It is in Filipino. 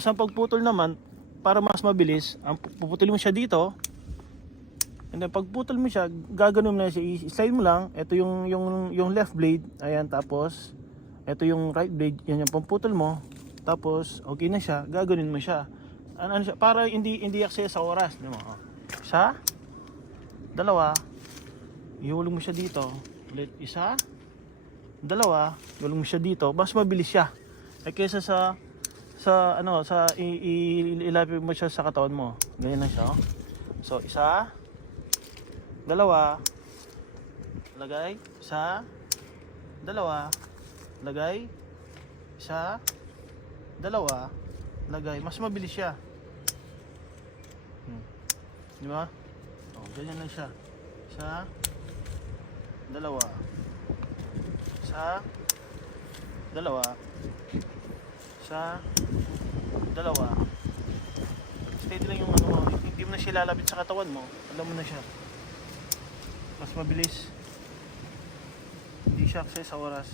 Sa pagputol naman, para mas mabilis, puputulin mo siya dito. And then pagputol mo siya, gagawin mo na siya, i-slide mo lang. Ito yung left blade, ayan, tapos ito yung right blade, yan yung pamputol mo. Tapos okay na siya, gagawin mo siya. Ano siya, para hindi aksaya sa oras, di mo. Isa, dalawa, ihulog mo siya dito. Ulit, isa, dalawa, ihulog mo siya dito. Mas mabilis siya. Kaysa sa ilapit mo siya sa katawan mo. Ganyan lang siya, oh. So, isa, dalawa, lagay, isa, dalawa, lagay, isa, dalawa, lagay. Mas mabilis siya. Di ba? Oh, ganyan lang siya. Isa, dalawa, isa, dalawa, isa, dalawa. Steady lang yung ano mo. Hindi mo na siya lalapit sa katawan mo. Alam mo na siya. Mas mabilis. Hindi siya aksaya sa oras.